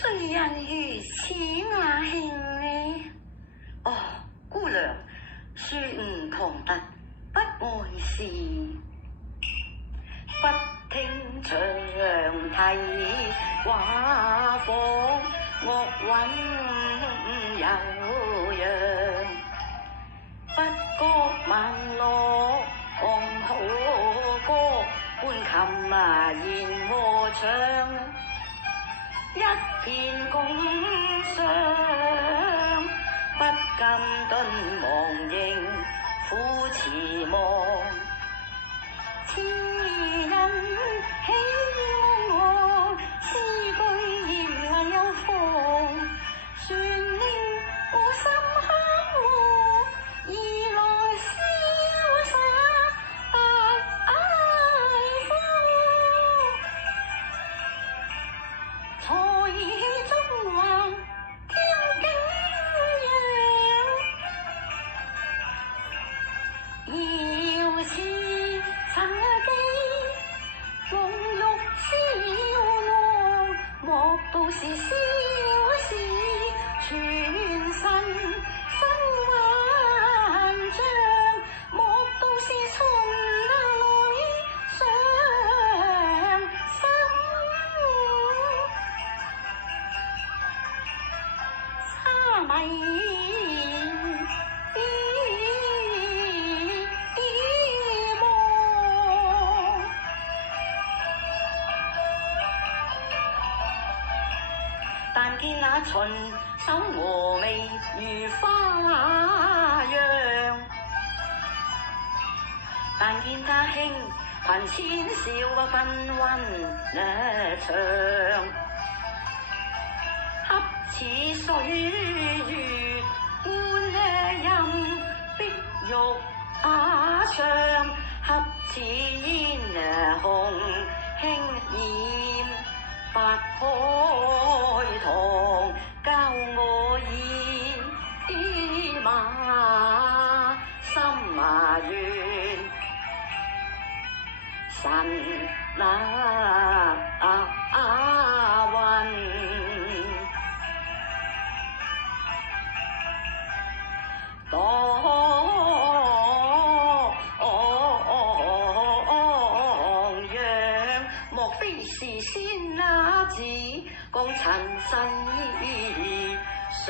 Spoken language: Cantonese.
雖人如此雅興呢？哦，姑娘，恕吾唐突，不礙事。不聽長啼畫舫，樂韻悠揚。不覺萬樂好歌，觀琴弦和唱，一片共賞。不禁頓忘形苦詞望，詞人喜我詩句嚴厲有放，旋令我心刻我，而來瀟灑風，才氣中橫添景揚，瑤池曾記龍玉燒鵝，莫道是小事全神生萬象，莫道是春女傷心。沙迷望，但見那秦手峨眉如花樣，但見他輕彈淺笑紛紛唱，恰似水如觀音碧玉上，恰似煙紅輕染白海棠，教我倚馬心願神魂。當陽，莫非是仙那子降塵世上？